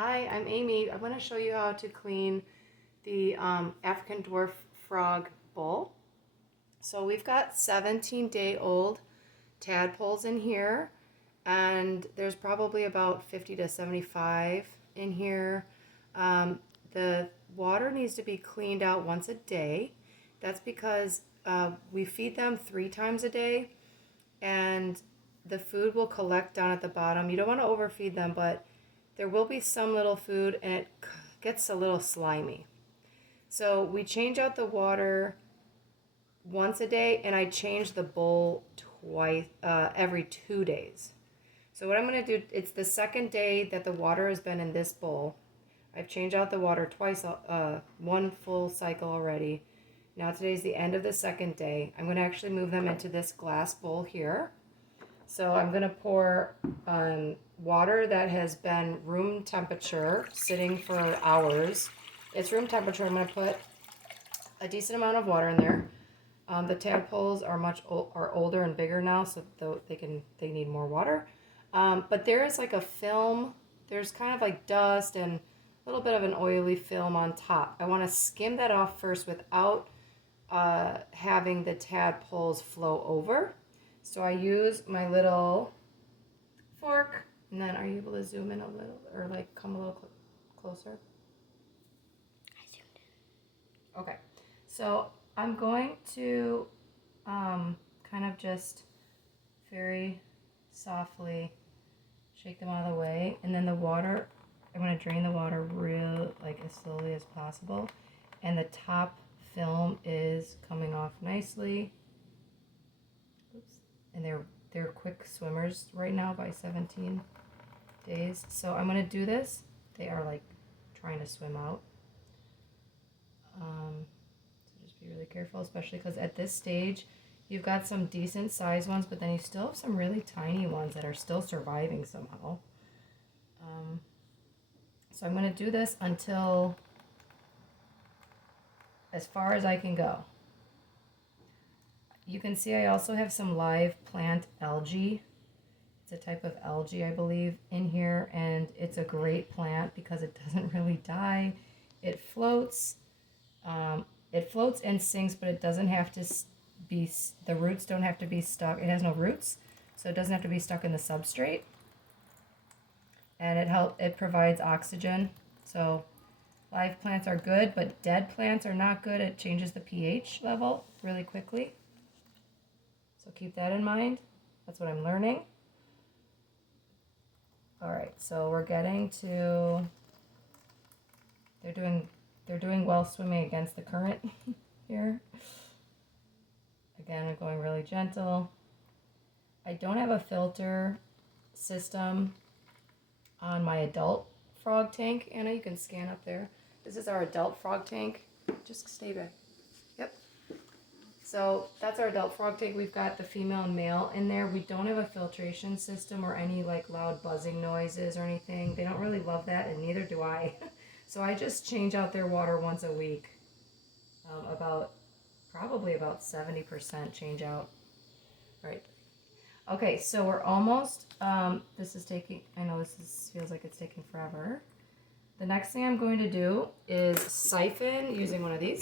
Hi, I'm Amy. I want to show you how to clean the African dwarf frog bowl. So we've got 17-day-old tadpoles in here, and there's probably about 50 to 75 in here. The water needs to be cleaned out once a day. That's because we feed them 3 times a day, and the food will collect down at the bottom. You don't want to overfeed them, but there will be some little food and it gets a little slimy. So we change out the water once a day, and I change the bowl twice every 2 days. So what I'm going to do, it's the second day that the water has been in this bowl. I've changed out the water twice, one full cycle already. Now today's the end of the second day. I'm going to actually move them into this glass bowl here. So I'm going to pour water that has been room temperature, sitting for hours. It's room temperature. I'm going to put a decent amount of water in there. The tadpoles are older and bigger now, so they need more water. But there is like a film. There's kind of like dust and a little bit of an oily film on top. I want to skim that off first without having the tadpoles flow over. So I use my little fork, and then are you able to zoom in a little, or like come a little closer? I zoomed in. Okay, so I'm going to kind of just very softly shake them out of the way, and then the water, I'm going to drain the water real, like as slowly as possible, and the top film is coming off nicely. Oops. And they're quick swimmers right now by 17 days. So I'm going to do this. They are like trying to swim out. So just be really careful, especially because at this stage you've got some decent sized ones, but then you still have some really tiny ones that are still surviving somehow. So I'm going to do this until as far as I can go. You can see I also have some live plant algae. It's a type of algae, I believe, in here, and it's a great plant because it doesn't really die. It floats. It floats and sinks, but it doesn't have to be, the roots don't have to be stuck. It has no roots, so it doesn't have to be stuck in the substrate. And it provides oxygen. So live plants are good, but dead plants are not good. It changes the pH level really quickly. So keep that in mind. That's what I'm learning. All right, so we're getting to, they're doing well swimming against the current here. Again, I'm going really gentle. I don't have a filter system on my adult frog tank. Anna, you can scan up there. This is our adult frog tank. Just stay back. Yep. So that's our adult frog tank. We've got the female and male in there. We don't have a filtration system or any like loud buzzing noises or anything. They don't really love that, and neither do I. So I just change out their water once a week. Probably about 70% change out. Right. Okay, so we're almost, this is taking, I know feels like it's taking forever. The next thing I'm going to do is siphon using one of these.